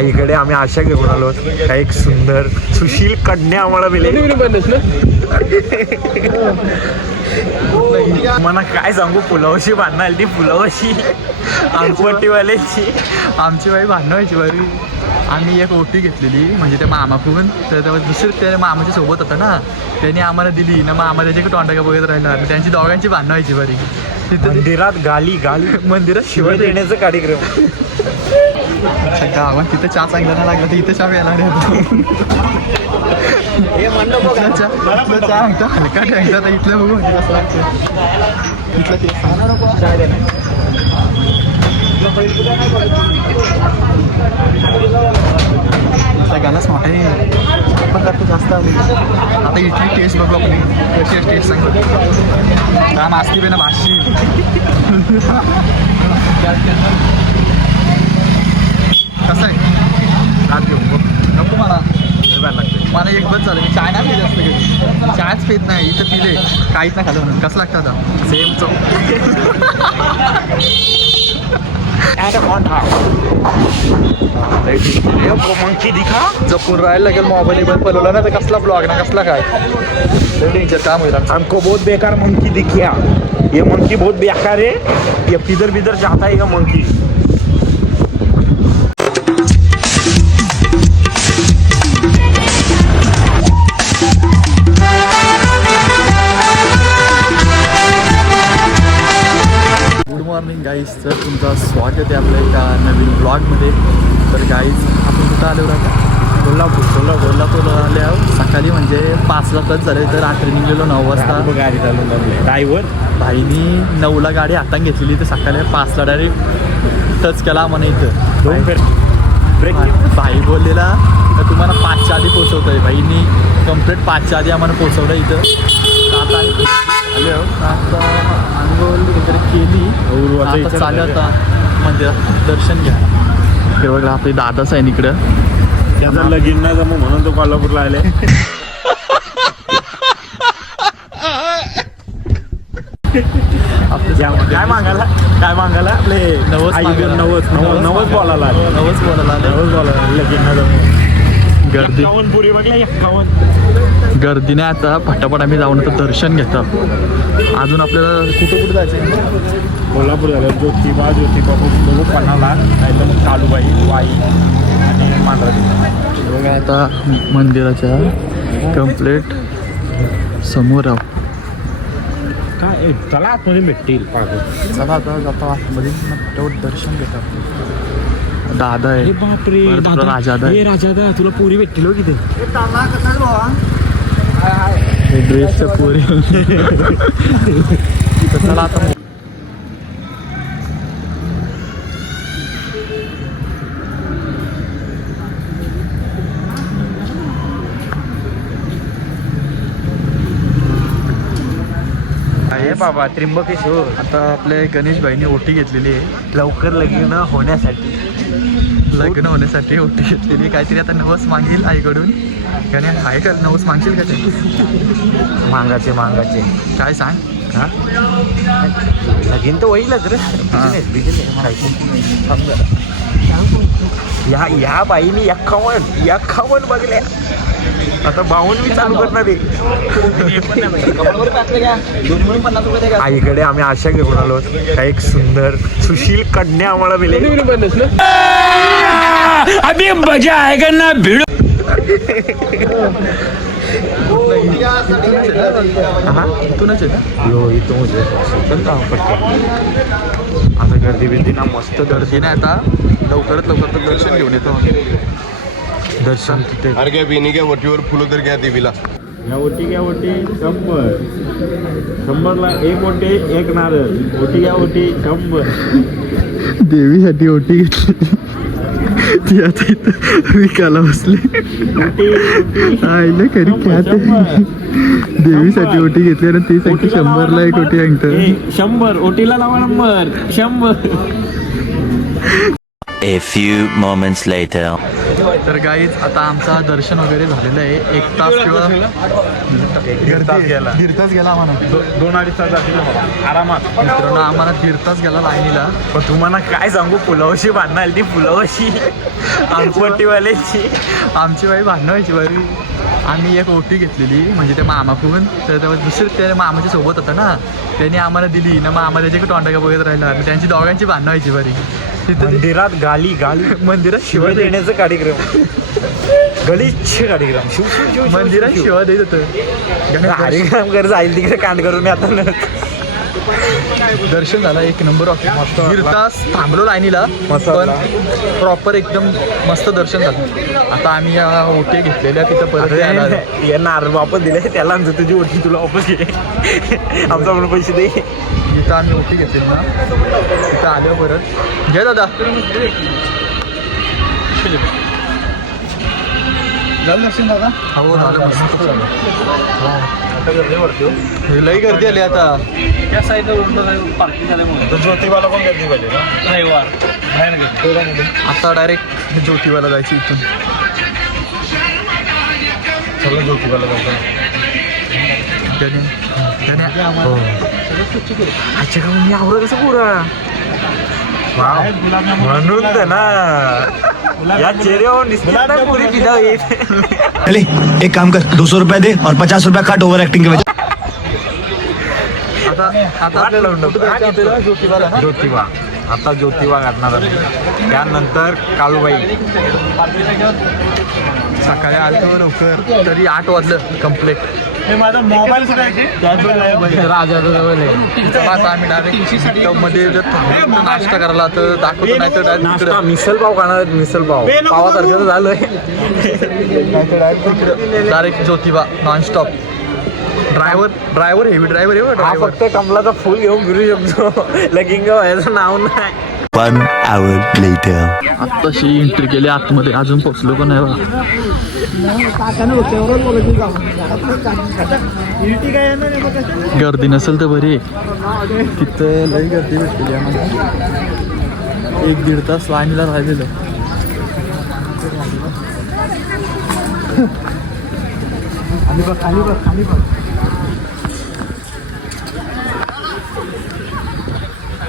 इकडे आम्ही आशा घेऊन आलो एक सुंदर सुशील कन्या आम्हाला मिळेल. मला काय सांगू, पुलावशी भांडणं आली ती पुलावशी अंगपट्टीवाल्याची आमची बाई भांडणं व्हायची बरी. आम्ही एक ओटी घेतलेली म्हणजे त्या मामाकडून, तर दुसरं त्या मामाच्या सोबत होता ना, त्यांनी आम्हाला दिली ना, मामा त्याच्या तोंडाका बघत राहिला. त्यांची दोघांची भांडणं व्हायची बरी. तिथं मंदिरात गाली मंदिरात शिवाय देण्याचा कार्यक्रम. गावात तिथं चहा चांगला नाही लागला तर इथं चहा प्यायला चहा हलका ठेवता तर इथलं बघू म्हणजे कसं लागतं. इथलं ते सगळ्यालाच मोठे पण करतो जास्त. आता इथली टेस्ट बघू आपण कशी टेस्ट सांगतो. काम असती बे ना भाषी. कसं आहे रात घेऊ नको मला लागते. मला एक बस झालं. मी चाय नाही पिले जास्त कधी. चहाच पेत नाही. इथं पिले काहीच नाही खाल्लं म्हणून. कसं लागतं आता सेम चव. मंकी दिखा जपून राहायला लागेल. मोबाईल पलवला ना तर कसला ब्लॉग ना कसला काय डेंजर काम होईल. हमको बहुत बेकार मंकी दिखिया. ये मंकी बहुत बेकार है. ये किधर बिधर जाता है ये मंकी. मॉर्निंग गाईज, तर तुमचं स्वागत आहे आपल्या एका नवीन ब्लॉगमध्ये. तर गाईज आपण कुठं आलो का कोल्हापूरला आले आहो. सकाळी म्हणजे 5ला टच झाले तर रात्री निघलेलो 9 वाजता. गाडी चालवून ड्रायव्हर भाईनी 9ला गाडी हातात घेतलेली तर सकाळी 5ला डायरेक्ट टच केला म्हणा. इथं भाई बोललेला तर तुम्हाला 5च्या आधी पोचवतं आहे. भाईनी कम्प्लीट 5च्या आधी आम्हाला पोचवलं इथं. आता आले आता अंघोळ वगैरे केली. आता चालू आता मंदिरात दर्शन घ्या. हे बघा आपले दादाच आहे इकडं. त्याचा लगीन नाही जमू म्हणून तो कोल्हापूरला आले. काय मागायला आपले नवस बोलायला लगीन नाही जमू. गर्दी गर्दीने आता फटाफट आम्ही जाऊन आता दर्शन घेतो. अजून आपल्याला कुठं जायचं. कोल्हापूर झालं ज्योतिबा बघू पन्हाळा नाही तर मग कालूबाई वाई आणि मांढरा. बघा आता मंदिराच्या कम्प्लीट समोर आहो. काय चला आतमध्ये भेटतील. चला आता जातो आतमध्ये फटाफट दर्शन घेतात. दादा आहे. बापरे राजा तुला पोरी भेटतील हो किती. ड्रेसच्या पोरी. चला आता बाबा त्र्यंबकेश्वर. आता आपल्या गणेश भाईने ओटी घेतलेली आहे लवकर लग्न होण्यासाठी ओटी घेतलेली. काहीतरी आता नवस मागेल आईकडून. गणेश आहे का नवस मागशील का ते. मागाचे काय सांग. हा लगीन तर होईलच रे. या बाईने 51 बघल्या. आता 52 चालू करणार आहे. आईकडे आम्ही आशा घेऊन आलो एक सुंदर सुशील कन्या आम्हाला मिळेल. अभी मजा आएगा ना भिड. आता गर्दी ना मस्त गर्दी नाही. आता लवकरात लवकर तर दर्शन घेऊन येतो. दर्शन तिथे घ्या बिनीच्या ओटीवर फुलं तर घ्या देवीला. या ओटी 100ला एक ओटी एक नारळ. ओटी 100. देवीसाठी ओटी घेतली ती आता इथं विकायला बसली. आईला खरी क्या ते देवीसाठी ओटी घेतली आणि ती सांगते 100ला एक ओटी अंगठ. 100 ओटीला लावा number 100. A few moments later. तर गाईज आता आमचा दर्शन वगैरे झालेलं आहे. 1 तास किंवा दीड तास गेला. दीड तास गेला आम्हाला. 2-2.5 तास जातील आरामात. मित्रांनो आम्हाला दीड तास गेला लाईनीला. पण तुम्हाला काय सांगू, पुलावशी भांडणं आली ती पुलावशी आमपट्टीवाल्याची. आमची बाई भांडणं व्हायची बाई. आम्ही एक ओटी घेतलेली म्हणजे त्या मामाकडून, तर तेव्हा दुसरे त्या मामाच्या सोबत होता ना, त्यांनी आम्हाला दिली ना. मामा त्याच्याकडे तोंडाका बघत राहिला. त्यांची दोघांची भांडणं व्हायची बरी. तिथं मंदिरात गाली मंदिरात शिवाय देण्याचा कार्यक्रम, गलिच्छ कार्यक्रम. शिव शिव शिव मंदिरात शिवा देत होतं. कार्यक्रम कर जाईल तिकडे कांड करून मी आता दर्शन झालं एक नंबर ऑफ. दीड तास थांबलो लाईनीला, पण प्रॉपर एकदम मस्त दर्शन झालं. आता आम्ही या ओटी घेतलेल्या तिथं परत यायला आलो. या नारळ वापस दिले त्याला, आमचं तुझी ओटी तुला वापस घे, आमचा म्हणून पैसे दे. जिथं आम्ही ओटी घेतली ना तिथं आलो परत. घे दादा. झालं दर्शन दादा? हो झालं मस्त झालं. लई गर्दी आली आता. त्या साईडला पार्किंग झाल्यामुळे ज्योतिबाला पण गर्दी पाहिजे ना. रविवार बाहेर गेले. आता डायरेक्ट ज्योतिबाला जायचं इथून. सगळं ज्योतिबाला जायचं. अच्छा का मी आवडं कसं पुरा म्हणून तर ना या चेहऱ्यावर निस्तार पुरी पिदा येत. चले एक काम कर 200 रुपये दे और 50 रुपया काट ओवर एक्टिंग के वजह. आता आपल्याला ज्योतिबाला ना. ज्योतिबा आता ज्योतिबा काढणार आहे. त्यानंतर काळूबाई. सकाळी आलो लवकर तरी 8 वाजलं कम्प्लीट. माझा मोबाईल आता आम्ही डायरेक्ट मध्ये जर थांबलो नाश्ता करायला तर दाखवतो, नाही तर डायरेक्ट मिसल पाव खाणार. मिसल पाव पावासारखं झालंय. Direct Jyotiba nonstop. Driver heavy driver आहे हा ड्रायव्हर. फक्त कमलाचा फुल घेऊन फिरू शकतो. लगिंग व्हायचं नाव नाही. 1 hour later. आत्ताशी एंट्री केली आतमध्ये, अजून पोचलो पण नाही बघा. गर्दी नसेल तर बरी आहे. तिथं लई गर्दी भेटलेली आम्हाला. 1-1.5 तास लाईनीला राहिलेलं.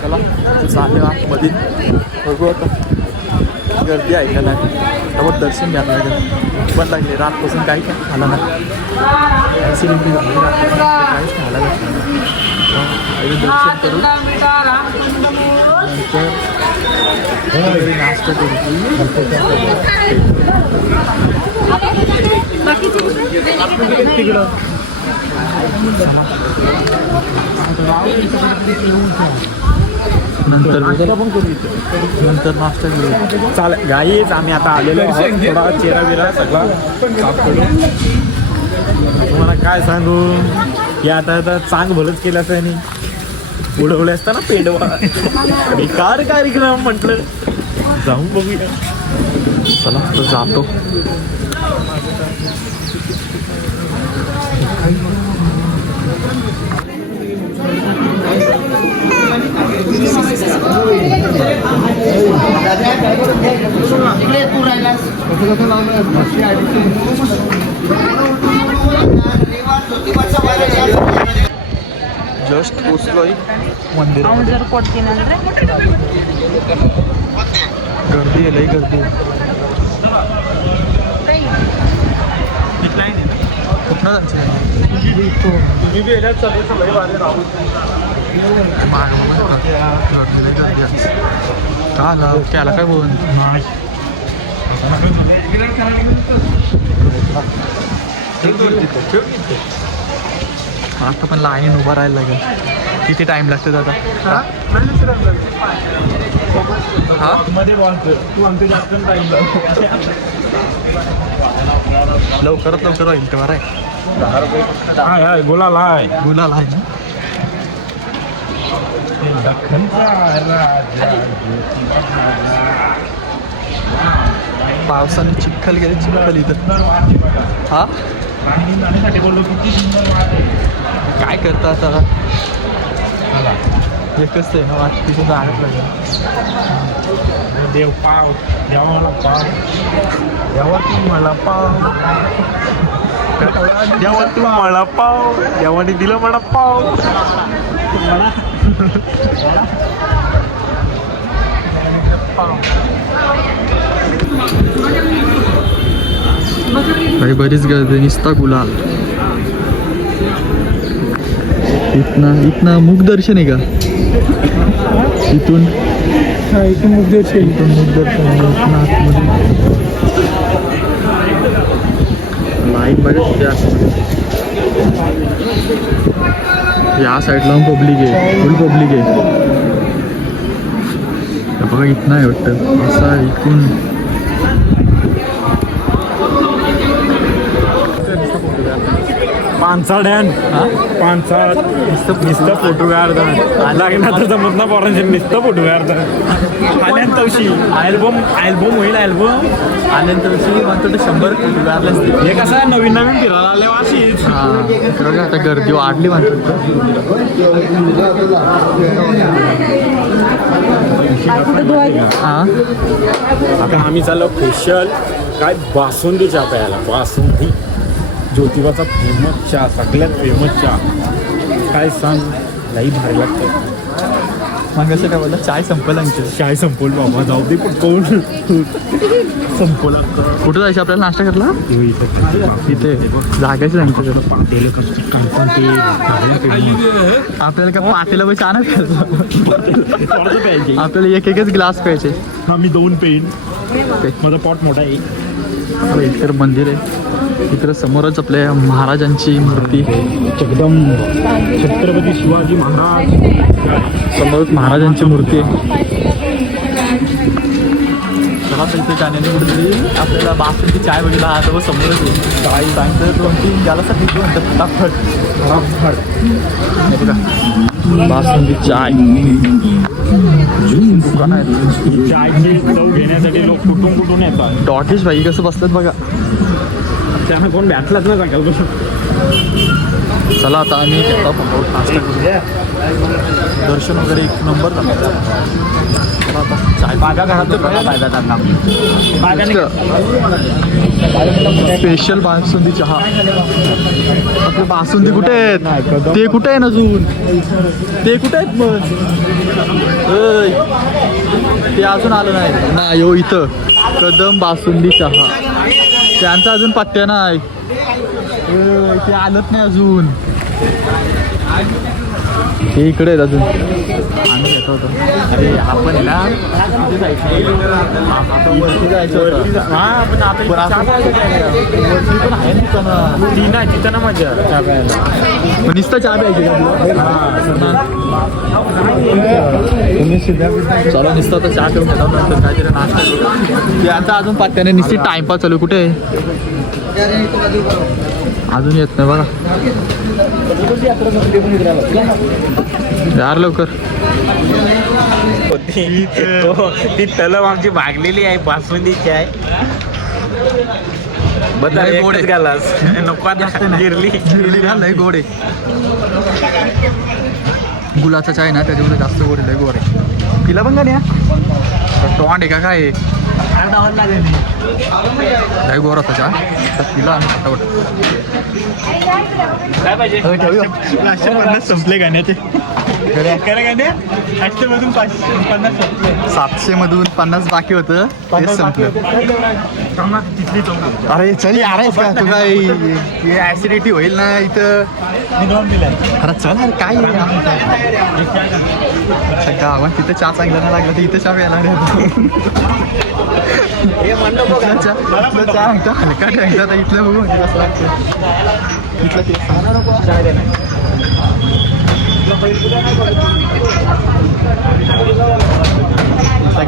चला चालू आतमध्ये बघू आता गर्दी आहे का नाही. त्यावर दर्शन घ्यायला लागेल. पण लागले रातपासून काही खायला नाही. ॲक्सिडेंट झाली रातपासून काहीच खायला भेटलं नाही. दर्शन करू नंतर नाश्ता करू. नंतर नाश्ता करू. चालेल गाईच आम्ही आता आलेलो आहोत. थोडा चेहरा बिरा सगळा साफ करून तुम्हाला काय सांगू, की आता चांग भलंच केलं असं नाही. उडवले असताना पेंडवा बेकार कार्यक्रम म्हटलं. जाऊन बघूया. चला तर जातो. जस्ट पोचलोय मंदिरामध्ये. गर्दी आहे, लई गर्दी आहे. कुठनं जायचं? का ना त्याला काय बोल. आता पण लाईन उभा राहायला लागेल. किती टाइम लागतो दादा? हा लवकरात लवकर होईल ते बरं आहे. गुलाल आहे. गुलाल आहे ना. पावसाने चिखल गेले. चिखल इथं. हा काय करता आता? एकच आहे ना वाट तिथे जाणं लागेल. देव पाव देवाला पाव देवा तू मला पाव देवा तू मला पाव देवाने दिलं मला पाव काही बरीच गर्दी निसता गुलाल. इथनं मुख दर्शन आहे का इथून मुख दर्शन लाईन बघा या साईडला पब्लिक आहे फुल पब्लिक आहे बघा इथं आहे वाटतं असं इथून पानसाड्यान पानसाड नुसतं फोटो काढतात लागणार जमत ना पोरांचे नुसतं फोटो काढतात आल्यान तवशी अल्बम होईल अल्बम आल्यानंतर तवशी म्हणतो 100 फोटो काढले असते. हे कसं नवीन फिरायला आल्या वाशीच बघा आता गर्दी वाढली म्हणतो हां आता आम्ही चाललो स्पेशल काय बासुंदी चहा प्यायला बासुंदी ज्योतिबाचा फेमस चहा सगळ्यात फेमस चहा काय सांग लई भारी लागतं मग कसं काय बोलला चाय संपलं आमचं चाय संपवलं बाबा जाऊ दे पण कोण संपवलं कुठं जायचं आपल्याला नाश्ता करायला इथे जागायचं आमच्याकडं आपल्याला काय पातेला पैसे आणत आपल्याला एकच ग्लास प्यायचे आम्ही 2 पेन माझा पॉट मोठा आहे इतर मंदिर आहे इतर समोरच आपल्या महाराजांची मूर्ती एकदम छत्रपती शिवाजी महाराज समोरच महाराजांची मूर्ती आहे. चला तर इथे जाण्याने कुठेतरी आपल्याला बासुंदी चाय वगैरे हा तो समोरच आहे चाय सांगतं 2-3 द्यायलासाठी म्हणतात फटाफट हे बघा बासुंदी चाय दुकान आहे चायची चव घेण्यासाठी लोक कुठून येतात डॉटेश भाई कसं बसतात बघा त्यांना कोण भेटलाच ना सांगाल चला आता आम्ही नाश्ता करूया दर्शन वगैरे 1 नंबर झालं चला आता चाय बागा घरात स्पेशल बासुंदी चहा आपलं बासुंदी कुठे आहेत ते कुठे आहे अजून ते कुठे आहेत मग ते अजून आलं नाही हो इथं कदम बासुंदी चहा त्यांचा अजून पत्त्या नाही ते आलंच नाही अजून ते इकडे आहेत अजून आम्ही येतो होतो अरे आपण ना तिथे जायचं आता वरती जायचं होतं पण आता वरती पण आहे ना तिथं ना मजा चहा प्यायला नुसतं चहा प्यायची चला नुसतं आता चहा पिऊन घेतो नंतर काहीतरी नाश्ता ते आता अजून पत्त्याने नुसती टाइमपास चालू कुठे आहे अजून येत नाही बघा यार लवकर ती तलम आमची भागलेली आहे बासुंदीची आहे बदला गोड आहे. घालास नको आता गिरली लय गोड आहे गुलाचा चाय ना त्याच्यामध्ये जास्त गोड आहे लय गोड आहे पिला पण का नाही टॉन्ड आहे का काय आहे? लय गोड होता चहा तर पिला आणि फटाफट संपले गाण्याचे 700 मधून 50 बाकी होतं तेच संपलं अरे चल यार का तू काय ऍसिडिटी होईल ना इथं अरे चल अरे काय गावात तिथं चहा चांगला नाही लागला तर इथं चहा प्यायला चहा हलका ठेवता तर इथलं बघू म्हणजे कसं लागतं इथलं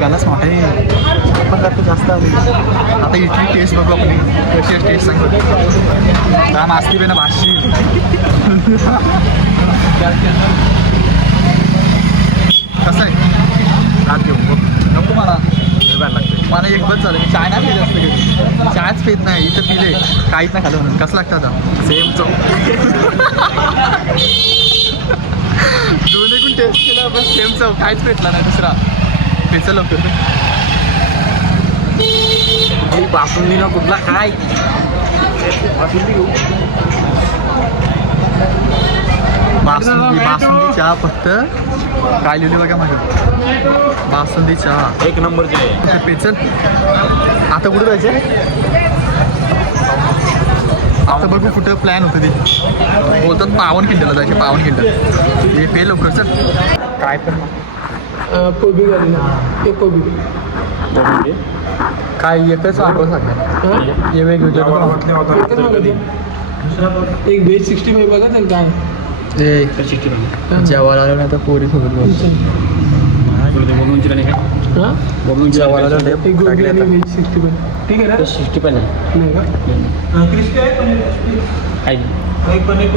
गालाच मोठा आहे आपण जास्त जास्त आली आता इथली टेस्ट बघू आपण कशी टेस्ट सांगतो काम असली ना भाषी कसं आहे हात घेऊ नको मला मला एक बस झालं मी चाय नाही पिले जास्त घेऊ चहाच पेत नाही इथं पिले काहीच नाही खाल्लं म्हणून कसं लागतं आता सेम चव दोन्ही टेस्ट केलं बस सेम चव काहीच पेटला नाही दुसरा पेचं लवकर बासून ना कुठला काय बासुंदी चहा फक्त काय लिहिले बघा मागे बासुंदी चहा एक नंबरचे फक्त पेचल. आता कुठं जायचं आता बघू कुठं प्लॅन होतं ते बोलतात पावनखिंडला जायचे पावनखिंड हे पे लवकर चल काय पण कोबी झाली ना एक कोबी काय एकच आठवण सांगा हे वेगवेगळं एकच बघा ती. एक व्हेज 65 बघा तर काय जेवायला आलो नाही तर पोरी सोबत हां जेवायला आलो एक गोबी आणि व्हेज 65 ठीक आहे ना 65 नाही का एक पनीर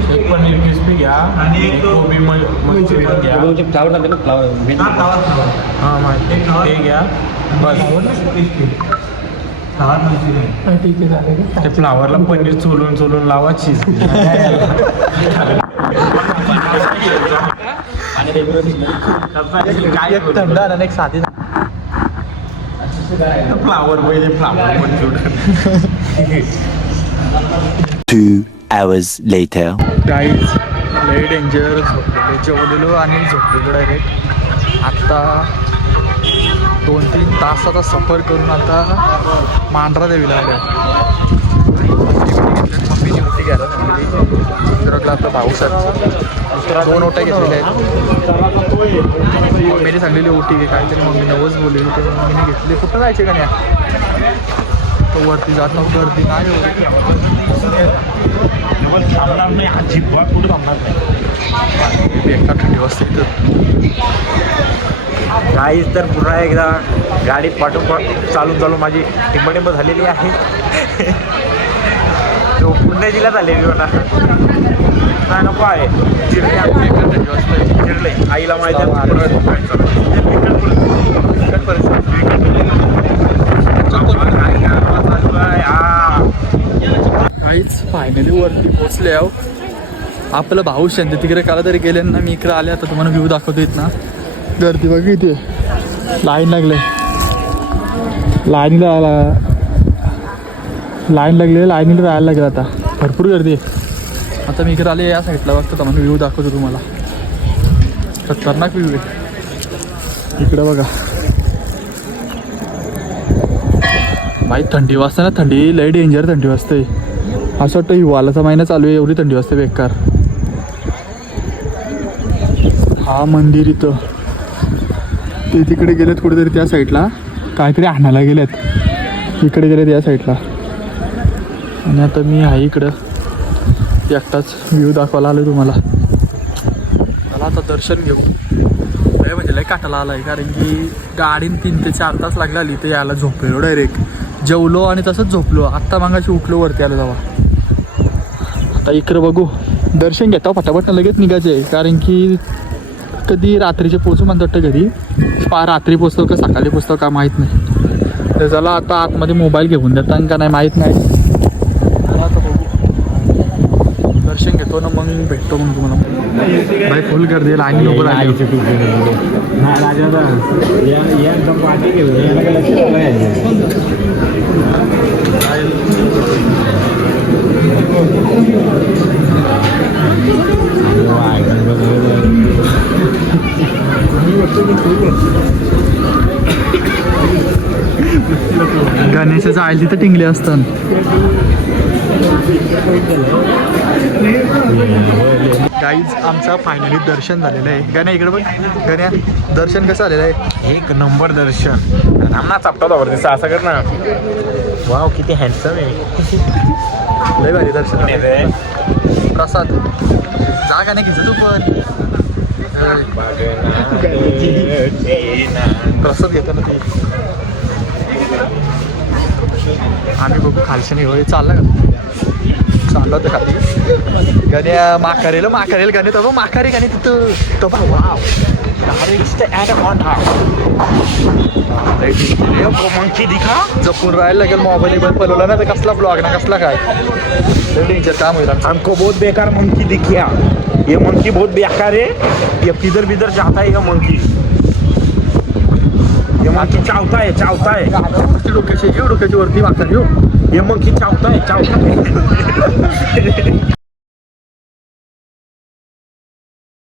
क्रिस्पी घ्या आणि एक गोबी मंचुरियन घ्या. फ्लावर टाकते ना फ्लावर हां माहिती ते घ्या बस. हां ठीक आहे चालेल ते फ्लावरला पनीर चोलून लावा चीज काय एक थंड आणि एक साधी फ्लावर पहिले flower Manchurian 2 hours later. Guys लई डेंजर झोपलेलो जेवलेलो आणि झोपलेलो डायरेक्ट. आत्ता 2-3 तासाचा सफर करून आता मांढरा देवीला आलो. मम्मीने ओटी घ्यायला सांगितली तर आपला भाऊसाहेब 2 ओट्या घेतलेल्या आहेत. मम्मीने सांगलेली ओटी घे काहीतरी मम्मी नवच बोललेली ते मम्मीने घेतली. कुठं जायचे का नाही तर वरती जात नव्हतं गर्दी नाही अजिबात कुठं थांबणार नाही. बेकार थंडी वाजते इथं. गाईच तर पुन्हा एकदा गाडी पाठोपाठ चालून माझी टिंबटिंब झालेली आहे. तो पुणे जिल्ह्यात आलेली होता नाही नको आहे चिरले आईला माहिती काहीच फायनली वरती पोचले आहो. आपलं भाऊ शांती तिकडे काला तरी गेले ना मी इकडे आले. आता तुम्हाला व्ह्यू दाखवतो इथं ना गर्दी बघ इथे लाईन लागले लाईनीला लाईनीला जायला लागेल आता भरपूर गर्दी आहे. आता मी इकडे आले या साईडला बघतो तुम्हाला व्ह्यू दाखवतो तुम्हाला खतरनाक व्ह्यू आहे इकडं बघा. भाई थंडी वाजते ना थंडी लय डेंजर थंडी वाजते. असं वाटतं हिवाळाचा महिना चालू आहे एवढी थंडी वाजते बेकार. हा मंदिर इथं ते तिकडे गेलेत कुठेतरी त्या साईडला काहीतरी आणायला गेलेत इकडे गेलेत या साईडला. आणि आता मी आहे इकडं एकटाच व्ह्यू दाखवायला आलो तुम्हाला. मला आता दर्शन घेऊ लय म्हणजे लय काटाला आला आहे कारण की गाडीन 3 ते 4 तास लागला आली तर यायला झोपलेलो डायरेक्ट जेवलो आणि तसंच झोपलो. आत्ता मागाशी उठलो वरती आलो तेव्हा. आता इकडं बघू दर्शन घेता फटाफट लगेच निघायचे कारण की कधी रात्रीचे पोचू म्हणतात वाटतं घरी रात्री पोचतो का सकाळी पोचतो का माहीत नाही. तर चला आता आतमध्ये मोबाईल घेऊन देतात का नाही माहीत नाही. आता बघू दर्शन घेतो ना मग भेटतो मग तुम्हाला. भाई फुल गर्दी लाईन उभं राहिली. गणेश जायला तिथं टिंगले असतात. गाईज आमचं फायनली दर्शन झालेलं आहे. गण्या इकडे बघ गण्या दर्शन कसं झालेलं आहे. एक नंबर दर्शन आम्हाला चापटावर दिसतं असं कर ना. वाव किती हँडसम आहे. लय भारी दर्शन. प्रसाद जा गाणे घ्यायचं तू पण प्रसाद घेतो ना ते. आम्ही बघू खालशाने होय चालला का चाललं होतं खाली गाण्या माकारेल गाणे तर माकारे गाणे तिथं तो वाव मंकी दिखा जपून राहायला लागेल. मोबाईल पलवला ना तर कसला ब्लॉग ना कसला काय डेंजर काम होईल. हमको बहुत बेकार मंकी दिखिया. ये मंकी बहुत बेकार है. ये किधर बिधर जाता है ये मंकी. हे मंकी चावताय डोक्याची वरती मागतात हे मंकी चावताय